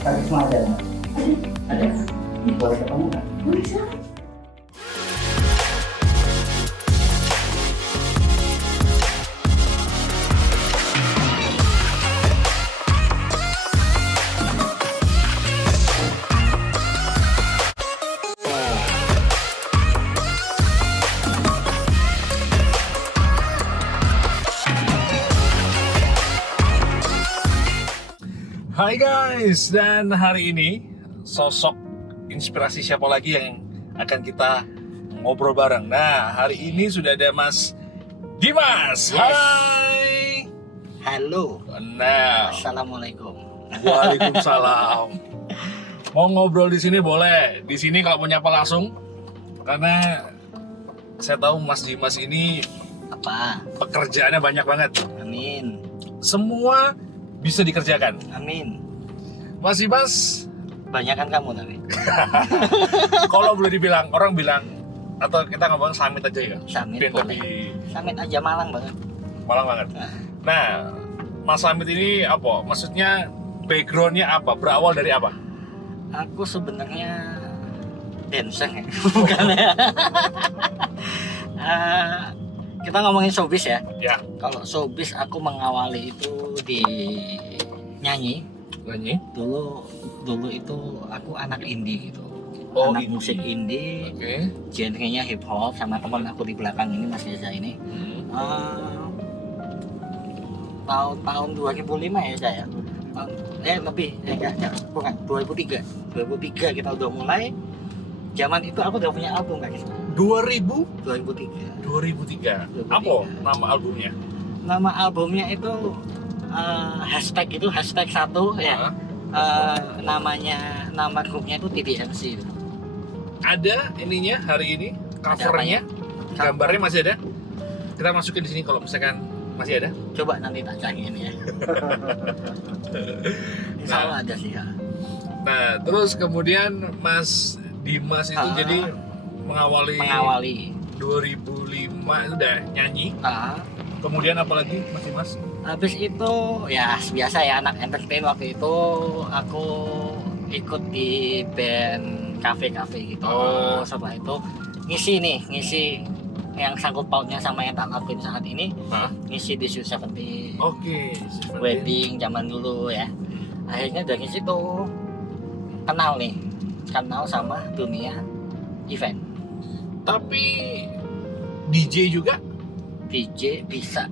Karisma ada nggak? Ada. Boleh ketemu nggak? Boleh silakan. Hai guys, dan hari ini sosok inspirasi siapa lagi yang akan kita ngobrol bareng. Nah, hari ini sudah ada Mas Dimas. Yes. Hai. Halo. Nah, Assalamualaikum. waalaikumsalam. Mau ngobrol di sini boleh. Di sini kalau mau nyapa langsung, karena saya tahu Mas Dimas ini Apa? pekerjaannya banyak banget. Amin. Semua bisa dikerjakan. Amin. Mas Dimas, Banyakan kamu tapi. kalau boleh dibilang, orang bilang, atau kita ngomong Samit aja ya? Samit Ben, boleh. tapi Samit aja Malang banget. Malang banget. Nah, Mas Samit ini apa? Maksudnya backgroundnya apa? Berawal dari apa? Aku sebenarnya dancer ya. Bukan ya. Kita ngomongin showbiz ya. Ya, Kalau showbiz aku mengawali itu di nyanyi. nyanyi. Dulu itu aku anak indie gitu. Oh, anak indie. musik indie, Oke. genrenya hip hop sama teman aku di belakang ini Mas Reza ini. Tahun 2005 ya saya. Bukan 2003 kita udah mulai. Zaman itu aku udah punya album kan. 2000? 2003. 2003. 2003. Apa nama albumnya? Nama albumnya itu hashtag 1 ya. Nama grupnya itu TDMC itu. Ada ininya hari ini, covernya, gambarnya masih ada. Kita masukin di sini kalau misalkan masih ada. Coba nanti tak cariin ya. Insya Allah ada sih ya. Nah, terus kemudian Mas Dimas itu jadi mengawali 2005 itu udah nyanyi. Kemudian apalagi Mas Dimas? Habis itu ya biasa ya anak entertain waktu itu aku ikut di band kafe-kafe gitu. Oh. Setelah itu ngisi yang sangkut pautnya sama yang tak lakuin saat ini. Ngisi di Sweet Seventeen. Oke. Wedding zaman dulu ya. Akhirnya dari situ kenal sama dunia event. Tapi DJ juga DJ bisa.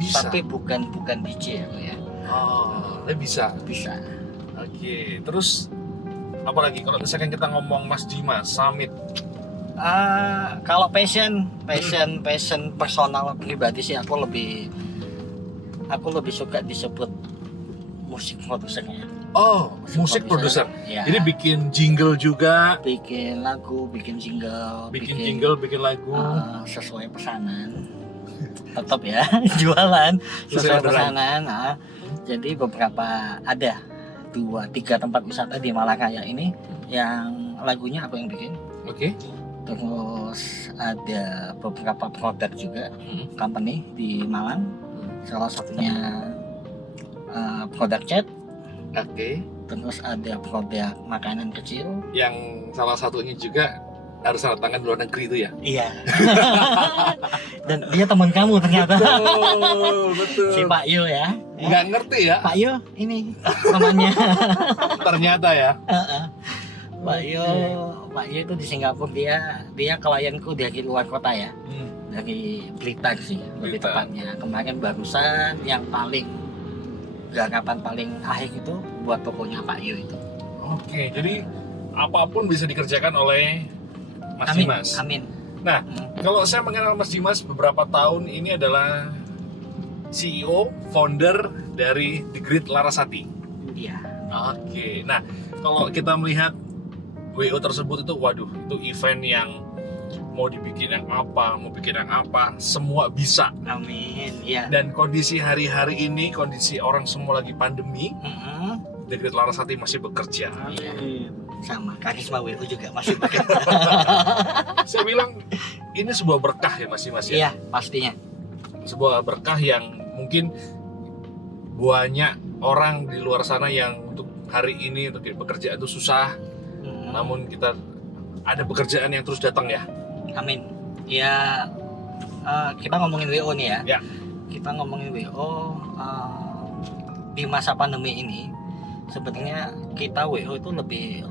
Tapi bukan DJ ya. Oh, bisa. Bisa. Oke. Terus apalagi kalau misalkan kita ngomong Mas Dimas Samit. Kalau passion personal pribadi sih aku lebih suka disebut musik produsernya. Oh, musik produser. Ya. Jadi bikin jingle juga, Bikin lagu, bikin jingle, bikin lagu. sesuai pesanan. Tetap ya, jualan sesuai pesanan. Jadi beberapa ada 2-3 tempat wisata di Malakaya ini yang lagunya aku yang bikin. Oke. Terus ada beberapa produk juga company di Malang. Salah satunya produk cat. Oke. Terus ada produk makanan kecil. Yang salah satunya juga harus tanda tangan di luar negeri itu ya. Iya. Dan dia teman kamu ternyata. Betul. Si Pak Yo ya. Nggak ngerti ya. Pak Yo ini temannya. Ternyata ya. Pak Yo itu di Singapura, dia klienku dari luar kota ya. Dari Blitar sih lebih Blitar. tepatnya. Kemarin barusan yang paling garapan paling akhir itu buat tokonya Pak Yo itu. Oke, jadi apapun bisa dikerjakan oleh Mas Amin. Dimas. Amin. Nah, kalau saya mengenal Mas Dimas beberapa tahun ini adalah CEO, founder dari The Great Larasati. Iya. Oke, nah kalau kita melihat WO tersebut itu, waduh, itu event yang mau dibikin yang apa, mau bikin yang apa, semua bisa. Amin. Iya. Dan kondisi hari-hari ini, kondisi orang semua lagi pandemi, The Great Larasati masih bekerja. Iya. Sama Karisma WO juga masih pakai. Saya bilang ini sebuah berkah ya Mas Dimas ya. Iya, pastinya. Sebuah berkah yang mungkin banyak orang di luar sana yang untuk hari ini untuk pekerjaan itu susah, namun kita ada pekerjaan yang terus datang ya. Amin. Ya, kita ngomongin WO nih ya. Ya. Kita ngomongin WO di masa pandemi ini. Sebenarnya kita WO itu lebih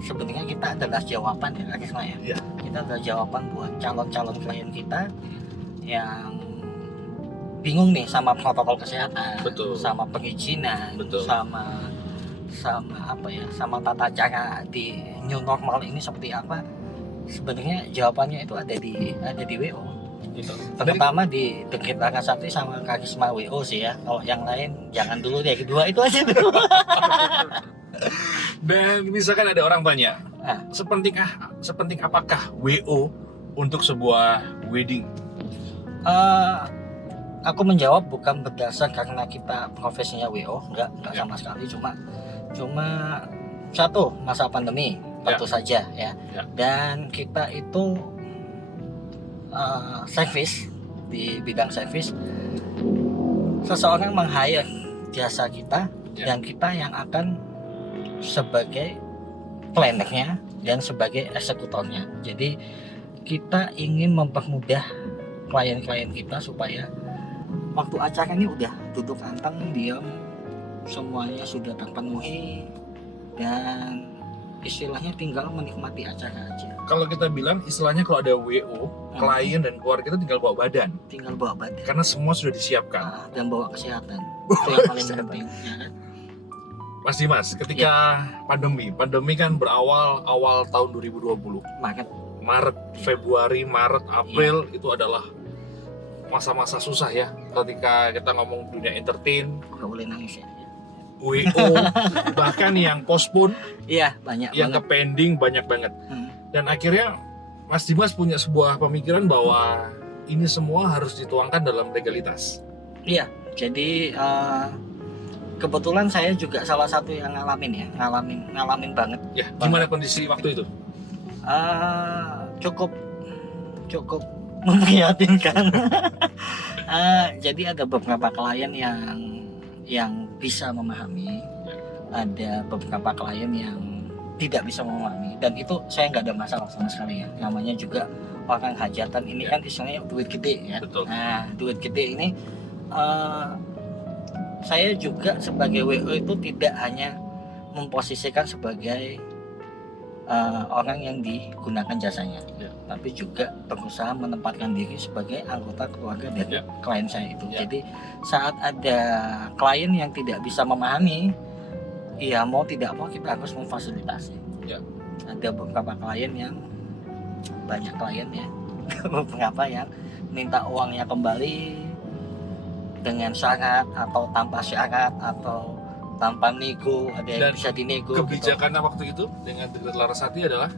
sebenarnya kita adalah jawaban ya, Kak Isma ya. Ya. Kita adalah jawaban buat calon-calon klien kita yang bingung nih sama protokol kesehatan, Betul. sama perizinan, Betul. sama apa ya, sama tata cara di new normal ini seperti apa. Sebenarnya jawabannya itu ada di WO. Gitu. Terutama di Dekit Larasati sama Karisma WO sih ya. Kalau yang lain jangan dulu deh, kedua itu aja dulu. Dan misalkan ada orang tanya, Ah. sepenting apakah WO untuk sebuah wedding? Aku menjawab bukan berdasar karena kita profesinya WO, enggak Ya. sama sekali, cuma satu, masa pandemi tentu saja ya. Ya. Dan kita itu servis, di bidang servis, seseorang meng-hire jasa kita Ya. dan kita yang akan sebagai plannernya dan sebagai eksekutornya. Jadi kita ingin mempermudah klien-klien kita supaya waktu acara ini udah duduk anteng, diam, semuanya sudah terpenuhi, dan istilahnya tinggal menikmati acara aja. Kalau kita bilang istilahnya kalau ada WO, klien dan keluarga kita tinggal bawa badan, Tinggal bawa badan karena semua sudah disiapkan. dan bawa kesehatan. Itu yang paling Kesehatan. penting ya kan? Mas Dimas, ketika pandemi kan berawal awal tahun 2020, Maret, Februari, Maret, April itu adalah masa-masa susah ya. Ketika kita ngomong dunia entertain, Nggak boleh nangis ya. WO, bahkan yang postpone, Iya, banyak yang banget. ke-pending banyak banget. Hmm. Dan akhirnya Mas Dimas punya sebuah pemikiran bahwa ini semua harus dituangkan dalam legalitas. Iya, jadi kebetulan saya juga salah satu yang ngalamin banget. Ya, gimana kondisi waktu itu? Cukup memprihatinkan. Jadi ada beberapa klien yang bisa memahami, ada beberapa klien yang tidak bisa memahami, dan itu saya nggak ada masalah sama sekali ya. Namanya juga orang hajatan ini kan istilahnya duit gede ya. Betul. Nah, duit gede ini saya juga sebagai WO itu tidak hanya memposisikan sebagai orang yang digunakan jasanya, Ya. tapi juga berusaha menempatkan diri sebagai anggota keluarga dari Ya. klien saya itu. Ya. Jadi saat ada klien yang tidak bisa memahami, ya mau tidak mau kita harus memfasilitasi. Ya. Ada beberapa klien yang banyak klien ya, beberapa yang minta uangnya kembali dengan syarat atau tanpa syarat atau tanpa nego, ada yang Dan bisa dinego. Gitu. Kebijakannya waktu itu dengan Dekret Larasati adalah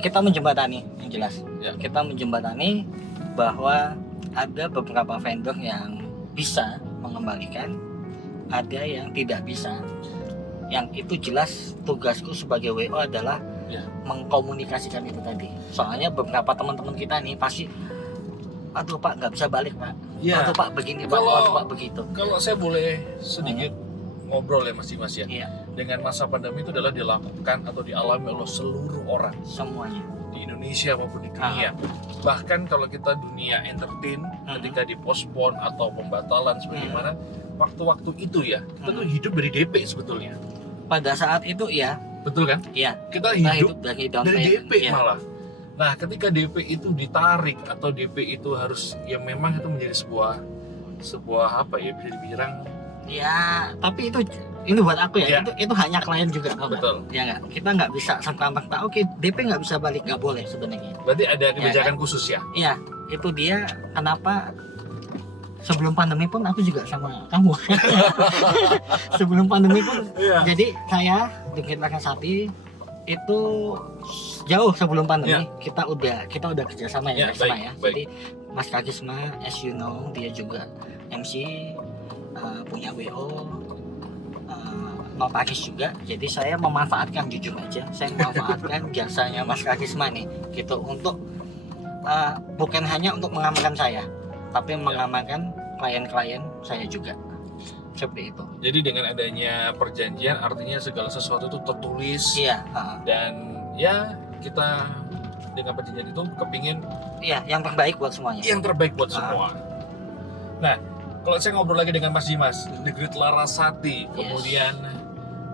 Kita menjembatani, yang jelas. Ya. Kita menjembatani bahwa ada beberapa vendor yang bisa mengembalikan, ada yang tidak bisa. Yang itu jelas tugasku sebagai WO adalah Ya. mengkomunikasikan itu tadi. Soalnya beberapa teman-teman kita nih pasti, aduh Pak nggak bisa balik Pak, ya. aduh Pak begini Pak, Kalau- aduh Pak begitu. Kalau saya boleh sedikit ngobrol ya Mas Dimas ya. Iya, Dengan masa pandemi itu adalah dilakukan atau dialami oleh seluruh orang semuanya. di Indonesia maupun di dunia. Bahkan kalau kita dunia entertain ketika dipospon atau pembatalan sebagaimana waktu-waktu itu ya, kita tuh hidup dari DP sebetulnya. Pada saat itu ya, Betul kan? iya. Kita Kita hidup hidup dari down dari payment. DP Iya. malah. Nah, ketika DP itu ditarik atau DP itu harus ya memang itu menjadi sebuah apa ya, bisa dibilang Ya, tapi itu ini buat aku ya, Ya. itu hanya klien juga tau nggak? betul. Ya nggak, kita nggak bisa serta-merta oke DP nggak bisa balik, nggak boleh sebenarnya. Berarti ada kebijakan khusus ya. Iya, itu dia kenapa sebelum pandemi pun aku juga sama kamu. Sebelum pandemi pun, Iya. jadi saya Dekit Larasati itu jauh sebelum pandemi kita udah kerjasama ya, Ya, Kak Isma baik, ya. baik. Jadi Mas Kagisma, as you know, dia juga MC, punya WO, notaris juga. Jadi saya memanfaatkan, jujur aja, saya memanfaatkan jasanya Mas Kagisma nih, gitu, untuk bukan hanya untuk mengamankan saya, tapi mengamankan klien-klien saya juga. seperti itu. Jadi dengan adanya perjanjian artinya segala sesuatu itu tertulis. Iya, Dan ya kita dengan perjanjian itu kepingin iya, yang terbaik buat semuanya. yang terbaik buat semua. Nah, kalau saya ngobrol lagi dengan Mas Dimas, The Great Larasati, kemudian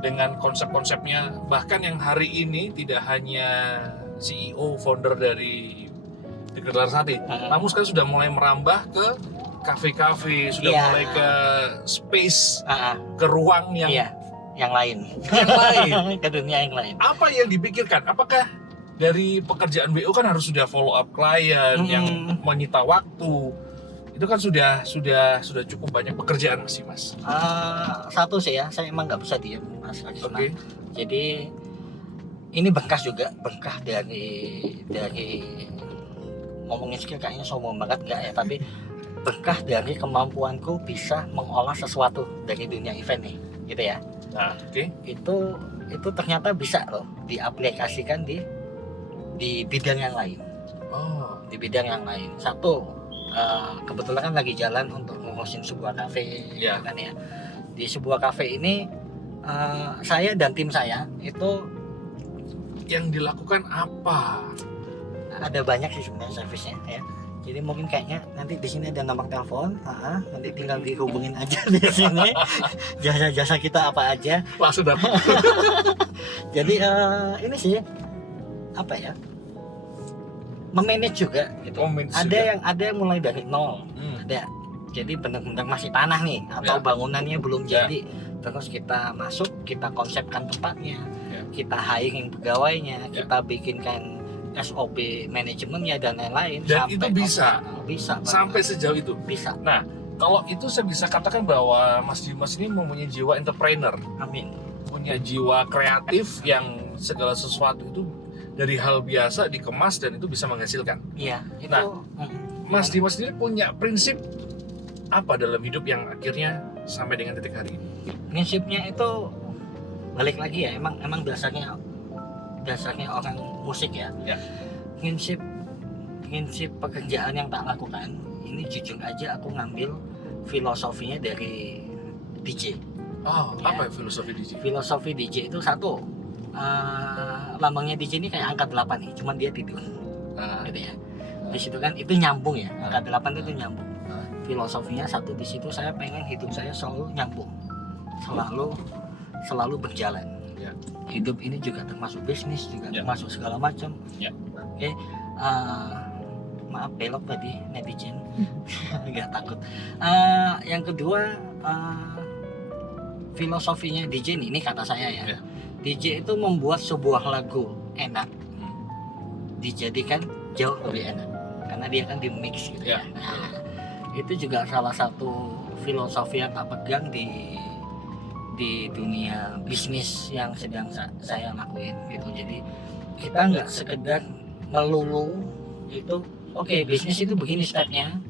dengan konsep-konsepnya, bahkan yang hari ini tidak hanya CEO, founder dari The Great Larasati, namun sekarang sudah mulai merambah ke kafe-kafe, sudah Iya. mulai ke space, Ah, ke ruang yang iya, yang lain. yang lain. Ke dunia yang lain. Apa yang dipikirkan? Apakah dari pekerjaan WO kan harus sudah follow up klien yang menyita waktu? Itu kan sudah cukup banyak pekerjaan masih Mas. Satu sih ya, saya emang nggak bisa diam, Mas Agisma. Oke. Jadi ini berkah juga, berkah dari ngomongin skill kayaknya sombong banget nggak ya, tapi berkah dari kemampuanku bisa mengolah sesuatu dari dunia event nih, gitu ya. Nah, oke. Itu ternyata bisa loh diaplikasikan di bidang yang lain. Oh, Di bidang yang lain. Satu, kebetulan kan lagi jalan untuk ngurusin sebuah kafe, Iya. kan ya. Di sebuah kafe ini saya dan tim saya itu yang dilakukan apa? ada banyak sih sebenarnya servisnya ya. Jadi mungkin kayaknya nanti di sini ada nomor telepon, nanti tinggal dihubungin aja di sini. Jasa-jasa kita apa aja. Langsung dapat. Jadi ini sih apa ya? Memanage juga gitu. Ada yang mulai dari nol. Ada. Jadi benar-benar masih tanah nih atau Ya. bangunannya belum Ya. jadi. Terus kita masuk, kita konsepkan tempatnya, Ya. kita hiring pegawainya, Ya. kita bikinkan SOP manajemennya dan lain-lain. Dan itu bisa? Bisa banget. Sampai sejauh itu. Bisa. Kalau itu saya bisa katakan bahwa Mas Dimas ini mempunyai jiwa entrepreneur, Amin. punya jiwa kreatif yang segala sesuatu itu dari hal biasa dikemas dan itu bisa menghasilkan. Iya, itu. Nah, Mas Dimas sendiri punya prinsip apa dalam hidup yang akhirnya sampai dengan titik hari ini? Prinsipnya itu balik lagi ya, emang dasarnya orang musik ya. Ya. Prinsip pekerjaan yang tak lakukan ini jujur aja aku ngambil filosofinya dari DJ. Oh, Ya. apa filosofi DJ? Filosofi DJ itu satu, lambangnya DJ ini kayak angka 8 nih, cuman dia tidur gitu ya. Di situ kan itu nyambung ya, angka 8 itu nyambung. Filosofinya satu, di situ saya pengen hidup saya selalu nyambung, selalu berjalan. Ya. Hidup ini juga termasuk bisnis, juga Ya. termasuk segala macam. Ya. Oke, maaf belok tadi netizen, nggak takut. Yang kedua, filosofinya DJ ini kata saya ya. Ya. DJ itu membuat sebuah lagu enak, dijadikan jauh lebih enak karena dia kan di mix gitu ya. Ya. Nah, itu juga salah satu filosofi yang tak pegang di dunia bisnis yang sedang saya lakuin gitu. Jadi kita nggak sekedar melulu itu oke, bisnis itu begini stepnya,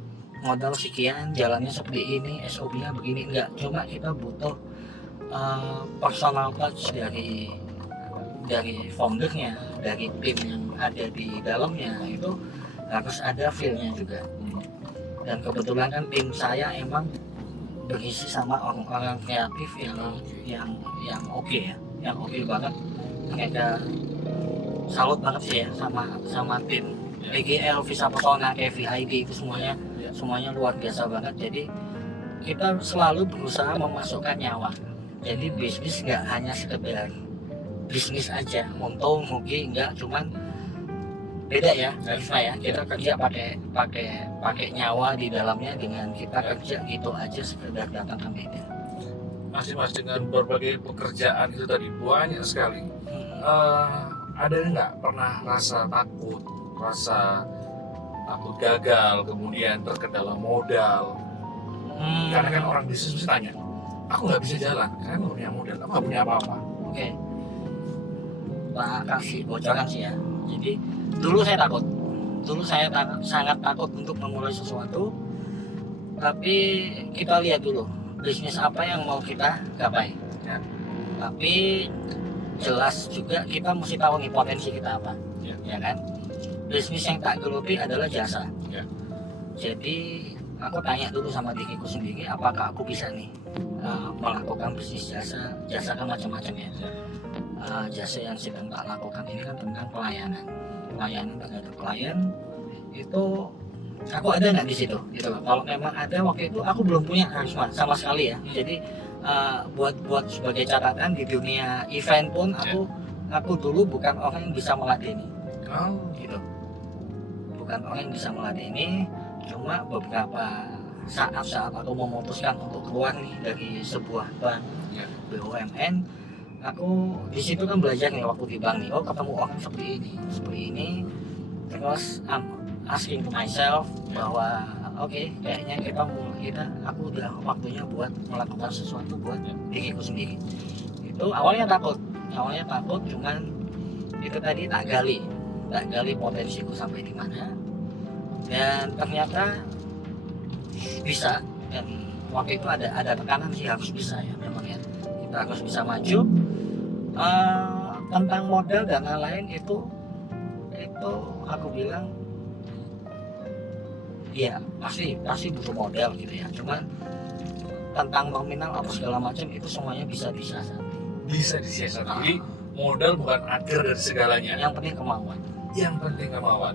modal sekian, jalannya seperti ini, SOP-nya begini, enggak. Cuma kita butuh personal touch dari foundernya, dari tim yang ada di dalamnya, itu harus ada feel-nya juga. Dan kebetulan kan tim saya emang berisi sama orang-orang kreatif yang oke ya, yang oke banget. Mereka salut banget sih ya sama tim PGL, Visa Pesona, KVID itu semuanya luar biasa banget. Jadi kita selalu berusaha memasukkan nyawa. Jadi bisnis nggak hanya sekedar bisnis aja, untung rugi enggak, cuman beda ya, ya. Kita kerja pakai nyawa di dalamnya dengan kita kerja gitu aja sekedar datang ke Medan. Mas dengan berbagai pekerjaan itu tadi banyak sekali. Ada nggak pernah rasa takut gagal, kemudian terkendala modal? Karena kan orang bisnis mesti tanya, aku nggak bisa jalan, karena nggak punya modal, aku nggak punya apa-apa. Oke, tak kasih bocoran sih ya. Jadi dulu saya sangat takut untuk memulai sesuatu, tapi kita lihat dulu bisnis apa yang mau kita gapai ya. Tapi jelas juga kita mesti tahu nih potensi kita apa ya kan. Bisnis yang tak geluti adalah jasa ya. Jadi aku tanya dulu sama diriku sendiri, apakah aku bisa nih melakukan bisnis jasa kan macam-macam ya. Jasa yang sedang tak lakukan ini kan tentang pelayanan terhadap klien itu, aku ada nggak di situ gitu loh. Kalau memang ada, waktu itu aku belum punya karisma sama sekali ya. Jadi buat sebagai catatan, di dunia event pun aku dulu bukan orang yang bisa meladeni gitu, bukan orang yang bisa meladeni. Cuma beberapa saat aku memutuskan untuk keluar nih dari sebuah bank BUMN, aku di situ kan belajar nih waktu di bank nih, ketemu orang seperti ini, terus asking to myself bahwa oke, kayaknya aku udah waktunya buat melakukan sesuatu buat diriku sendiri. Itu awalnya takut, cuman itu tadi tak gali potensiku sampai di mana, dan ternyata bisa. Dan waktu itu ada tekanan sih, harus bisa ya, memang ya, kita harus bisa maju. Tentang modal dan lain-lain itu aku bilang ya pasti butuh modal gitu ya. Cuman tentang nominal atau segala macam itu semuanya bisa disiasati. Jadi modal bukan akhir dari segalanya. Yang penting kemauan.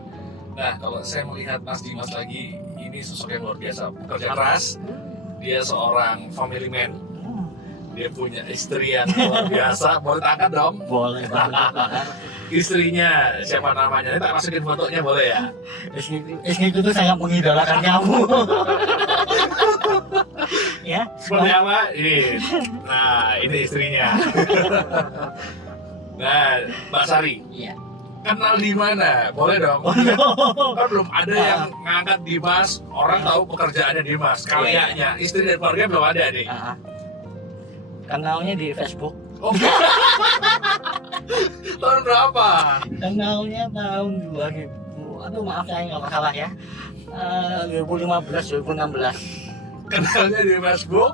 Nah, kalau saya melihat Mas Dimas lagi, ini sosok yang luar biasa, pekerja keras. Dia seorang family man. Dia punya istri yang luar biasa. Boleh tangkap dong? Boleh banget. Istrinya siapa namanya? Ini tak masukin fotonya boleh ya? Istriku tuh sangat mengidolakan kamu. Ya. Seperti apa? Ini. Nah, ini istrinya. Nah, Mbak Sari. Iya. Kenal di mana? Boleh dong. Kan belum ada yang ngangkat Dimas, orang tahu pekerjaannya Dimas, karyanya. Istri dan keluarga belum ada nih. Kenalnya di Facebook. Oh. Tahun berapa? Kenalnya tahun 2000. Aduh, maaf saya nggak salah ya. 2015, 2016. Kenalnya di Facebook.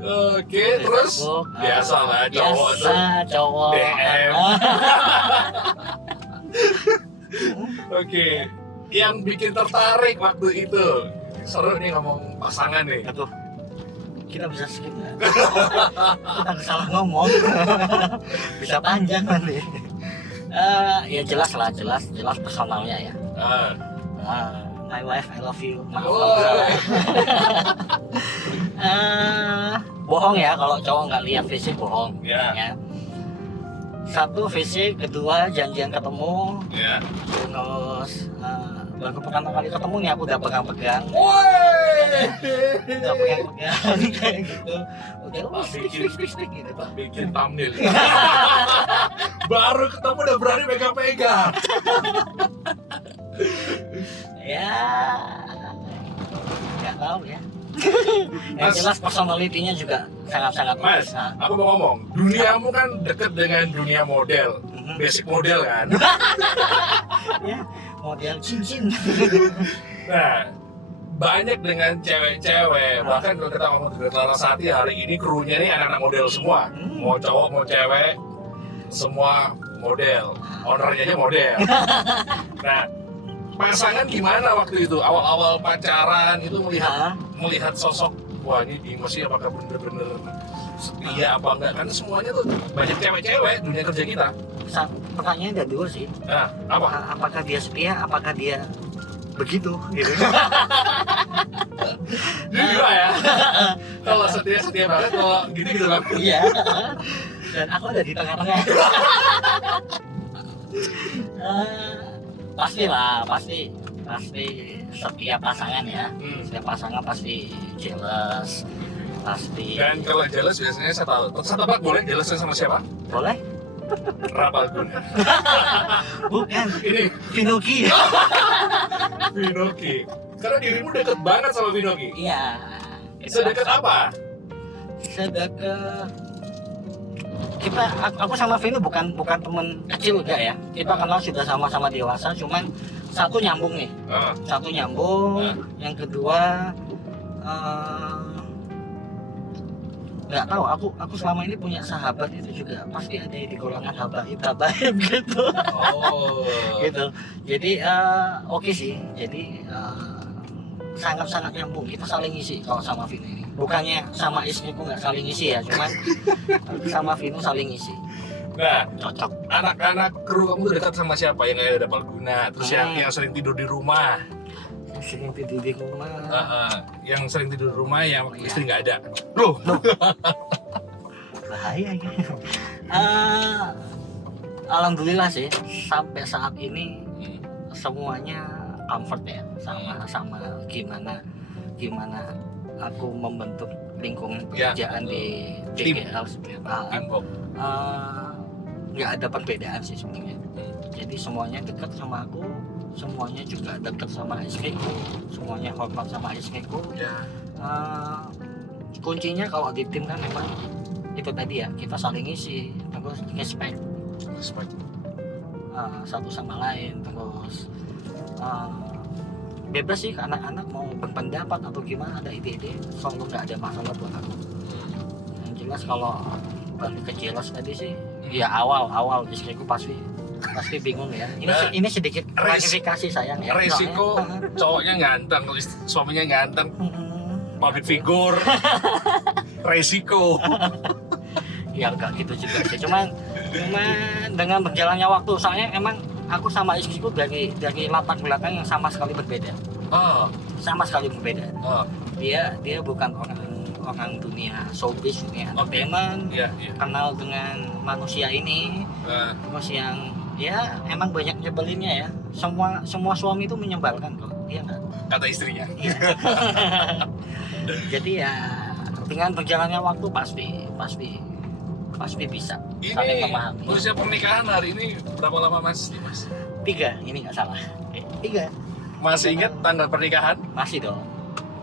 Oke, terus Facebook, biasa lah cowok tuh. Cowok. DM. Oke, yang bikin tertarik waktu itu, seru nih ngomong pasangan nih. Aduh, kita bisa skip nggak? Kita salah ngomong. Bisa panjang nanti. Ya jelas personalnya ya. My wife, I love you. Maaf. Bohong ya kalau cowok nggak lihat fisik, bohong. Ya. Satu fisik, kedua janjian ketemu. Terus baru pertama kali ketemu nih aku udah pegang-pegang. Udah pegang-pegang kayak gitu. Udah stick gitu Pak. Bikin thumbnail. Baru ketemu udah berani pegang-pegang. Ya, nggak tahu ya. Yang jelas personalitinya juga sangat-sangat Mas, aku mau ngomong, duniamu kan deket dengan dunia model, basic model kan. Ya, model cincin. Nah, banyak dengan cewek-cewek, bahkan kalau kita ngomong di Larasati hari ini krunya nih anak-anak model semua, mau cowok mau cewek, semua model, ownernya aja model. Nah, pasangan gimana waktu itu? Awal-awal pacaran itu melihat sosok, wah ini Dimas sih apakah bener-bener setia apa enggak? Karena semuanya tuh banyak cewek-cewek dunia kerja kita. Pertanyaannya ada dua sih. Nah, apa? Apakah dia setia? Apakah dia begitu? Gitu. Dia juga ya. Kalau setia banget, kalau gitu banget. Iya. Dan aku ada di tengah-tengah. Pasti setiap pasangan ya, setiap pasangan pasti jealous, pasti. Dan kalau jealous biasanya saya tahu. Saya tebak boleh jealousnya sama siapa? Boleh? Rabalgun. Bukan. Ini Vinoki. Vinoki. Karena dirimu deket banget sama Vinoki. Iya. Sedekat apa? Sedekat. Aku sama Vino bukan teman kecil juga ya. Kita kenal sudah sama-sama dewasa, cuman satu nyambung nih. Satu nyambung. Yang kedua nggak tahu, aku selama ini punya sahabat itu juga pasti ada di golongan habaib gitu. Oh. Gitu. Jadi oke sih. Jadi sangat-sangat nyambung, kita saling isi kalau sama Vino ini. Bukannya sama istriku nggak saling isi ya, cuman sama Vino saling isi. Nah, Cocok. anak-anak kru kamu tuh dekat sama siapa? Yang kayak ada Palguna, terus yang sering tidur di rumah. Yang sering tidur di rumah. Yang sering tidur di rumah yang Oh, iya. istri nggak ada. Loh, Bahaya gitu. Alhamdulillah sih sampai saat ini semuanya comfort ya, sama gimana aku membentuk lingkungan Ya, pekerjaan di Tim. TGL seperti apa. Timbok. Nggak ada perbedaan sih sebenarnya. Jadi semuanya dekat sama aku, semuanya juga dekat sama istriku, semuanya hormat sama istriku. Ya. Kuncinya kalau di tim kan memang itu tadi ya, kita saling isi, terus respect satu sama lain, terus bebas sih anak-anak mau berpendapat atau gimana, ada ide-ide selalu nggak ada masalah buat aku. Yang jelas kalau balik ke jelas tadi sih, ya awal istriku pasti bingung ya. Ini sedikit klarifikasi sayang ya. Resiko Soalnya, cowoknya ganteng, suaminya ganteng, public figure. Resiko. ya enggak gitu juga sih. Cuman dengan berjalannya waktu, soalnya emang aku sama istriku dari latar belakang yang sama sekali berbeda. Sama sekali berbeda. Dia bukan orang dunia showbiz, dunia entertainment, kenal dengan manusia ini, terus yang ya emang banyak nyebelinnya ya. Semua suami itu menyebalkan kok, iya nggak? Kata istrinya. Iya. Jadi ya dengan berjalannya waktu pasti bisa saling Ini memahami. usia pernikahan hari ini berapa lama Mas? 3, ini nggak salah. 3. Masih ingat tanggal pernikahan? Masih dong.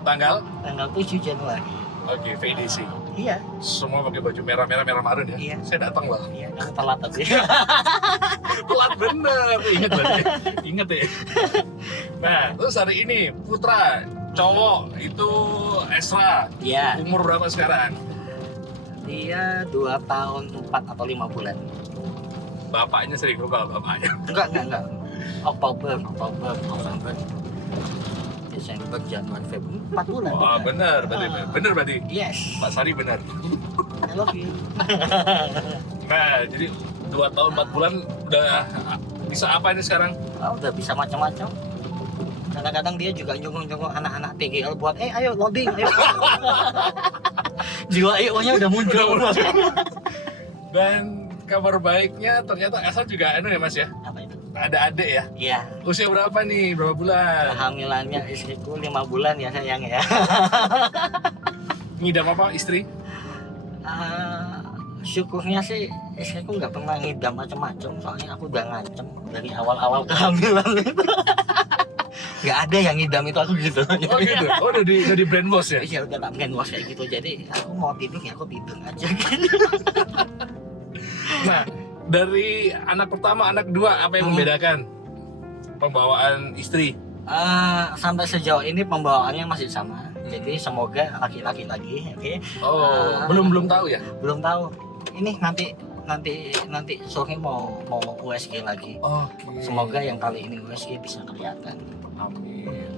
Tanggal? Tanggal 7 Januari. Oke, VDC. Iya. Semua pakai baju merah marun ya? Iya. Saya datang loh. Iya, kamu telat tapi. Telat bener. Ingat ya. Nah, terus hari ini Putra cowok itu Esra. Iya. Umur berapa sekarang? Dia 2 tahun 4 atau 5 bulan. Bapaknya sering lupa bapaknya. Enggak. Oktober, November, Desember, Januari, Februari, 4 bulan. Wah, bener berarti. Yes. Pak Sari bener. I love you. Nah, jadi 2 tahun 4 bulan udah bisa apa ini sekarang? Udah bisa macam-macam. Kadang-kadang dia juga nyunggung anak-anak TGL buat ayo loading, ayo. Jiwa IO-nya udah muncul. Dan kabar baiknya ternyata Esra juga ya Mas ya? Apa itu? Ada adik ya? Iya. Usia berapa nih? Berapa bulan? Kehamilannya istriku 5 bulan ya sayang ya. Ngidam apa istri? Syukurnya sih istriku nggak pernah ngidam macam-macam, soalnya aku udah ngancem dari awal-awal kehamilan itu. Nggak ada yang ngidam itu aku gitu. Oh gitu? Oh udah di brainwash ya? Iya udah tak brainwash kayak gitu, jadi aku mau tidur ya aku tidur aja gitu. Nah, dari anak pertama, anak kedua apa yang membedakan pembawaan istri? Sampai sejauh ini pembawaannya masih sama. Jadi semoga laki-laki lagi, oke? Oh, belum tahu ya? Belum tahu. Ini nanti sore mau USG lagi. Oke. Semoga yang kali ini USG bisa kelihatan. Amin.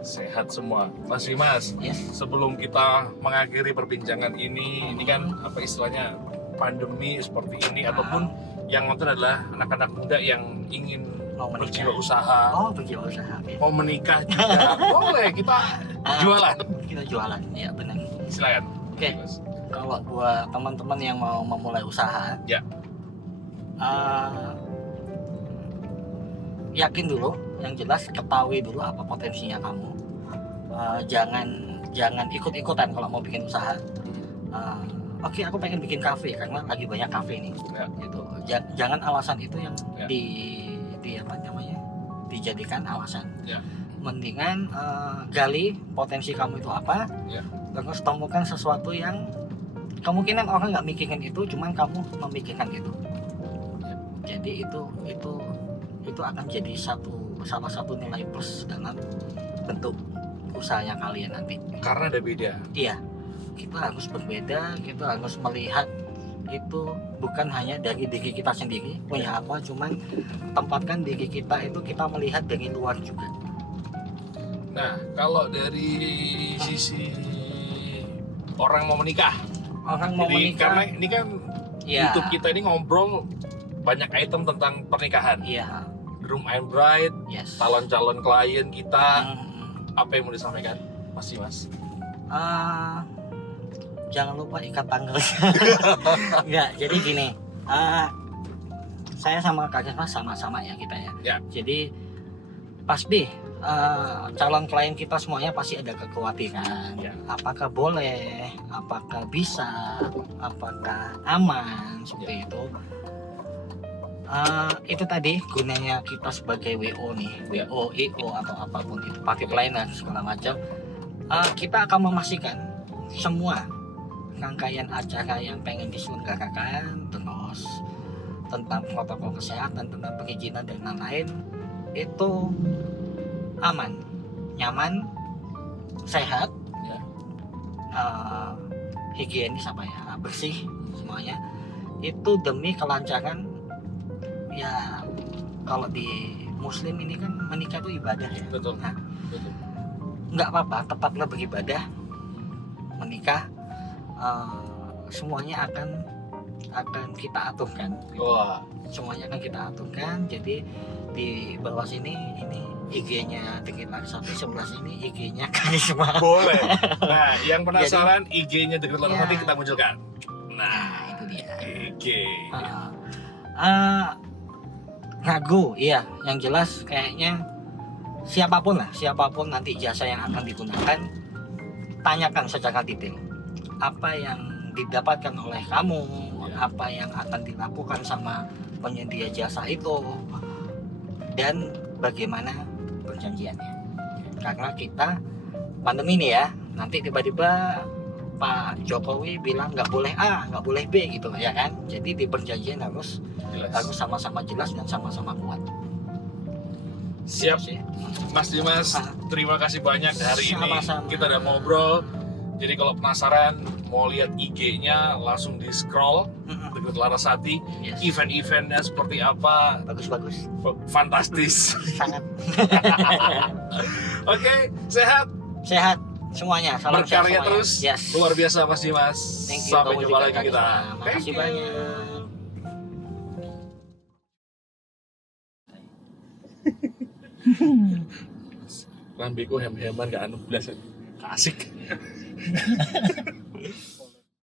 Sehat semua. Mas Dimas, Yes. sebelum kita mengakhiri perbincangan ini kan apa istilahnya pandemi seperti ini ataupun yang nonton adalah anak-anak muda yang ingin Mau menikah. berjiwa usaha, Berjiwa-usaha. Ya. mau menikah juga, boleh kita jualan. Kita jualan, ya benar. Silakan. Oke. Kalau buat teman-teman yang mau memulai usaha, Ya. Yakin dulu, yang jelas ketahui dulu apa potensinya kamu. Jangan ikut-ikutan kalau mau bikin usaha. Oke, aku pengen bikin kafe karena lagi banyak kafe nih. Ya. Gitu. Jangan alasan itu yang Ya. di apa namanya? Dijadikan alasan. Ya. Mendingan gali potensi kamu itu apa. Ya. Terus temukan sesuatu yang kemungkinan orang nggak mikirin itu, cuman kamu memikirkan itu. Ya. Jadi itu akan jadi salah satu nilai plus dalam bentuk usahanya kalian nanti. Karena ada beda. Iya, kita harus berbeda, kita harus melihat itu bukan hanya dari diri kita sendiri punya apa, cuman tempatkan diri kita itu kita melihat dari luar juga. Nah, kalau dari sisi orang mau menikah, Orang mau jadi menikah, karena ini kan ya, YouTube kita ini ngobrol banyak item tentang pernikahan, iya, groom and bride, yes. calon-calon klien kita, Hmm. apa yang mau disampaikan, Mas Dimas? Ah, jangan lupa ikat tanggalnya. Enggak, jadi gini, saya sama Kak Mas sama-sama ya kita ya. Ya. Jadi pasti calon klien kita semuanya pasti ada kekhawatiran. Ya. Apakah boleh, apakah bisa, apakah aman seperti itu. Itu tadi gunanya kita sebagai WO nih, Ya. WO, IO atau apapun itu, pakai pelayanan segala macam. Kita akan memastikan semua rangkaian acara yang pengen diselenggarakan, terus tentang protokol kesehatan, tentang perizinan dan lain-lain itu aman, nyaman, sehat, Ya. higienis apa ya, bersih semuanya. Itu demi kelancaran ya. Kalau di Muslim ini kan menikah itu ibadah ya. Betul. Nah, Betul. nggak apa-apa, tetaplah beribadah, menikah, semuanya akan kita aturkan. Wah, Semuanya akan kita aturkan. Jadi di bawah sini ini IG-nya Dikit Larasati, sebelah sini IG-nya Karisma. boleh. Nah, yang penasaran IG-nya Deket Larasati Ya. kita munculkan. Nah, Nah, itu dia. IG. Ragu, iya, yang jelas kayaknya siapapun nanti jasa yang akan digunakan, tanyakan secara detail apa yang didapatkan oleh kamu, apa yang akan dilakukan sama penyedia jasa itu, dan bagaimana perjanjiannya. Karena kita pandemi ini ya, nanti tiba-tiba Pak Jokowi bilang nggak boleh A, nggak boleh B gitu ya kan. Jadi di perjanjian harus Jelas. sama-sama jelas dan sama-sama kuat. Siap, Gitu sih. Mas Dimas. Terima kasih banyak hari ini. Sama-sama. Kita udah ngobrol. Jadi kalau penasaran mau lihat IG-nya langsung di scroll Mm-mm. Deket Larasati. Yes. Event-eventnya seperti apa? Bagus-bagus. Fantastis. Sangat Oke, sehat. sehat semuanya. Salam sehat Berkarya semuanya. terus. Yes. Luar biasa Mas Dimas. Thank you. Sampai Kamu jumpa juga, lagi Kak kita. Risma. Makasih Thank you. banyak. Lambeku hem-heman gak anu belas. Asik.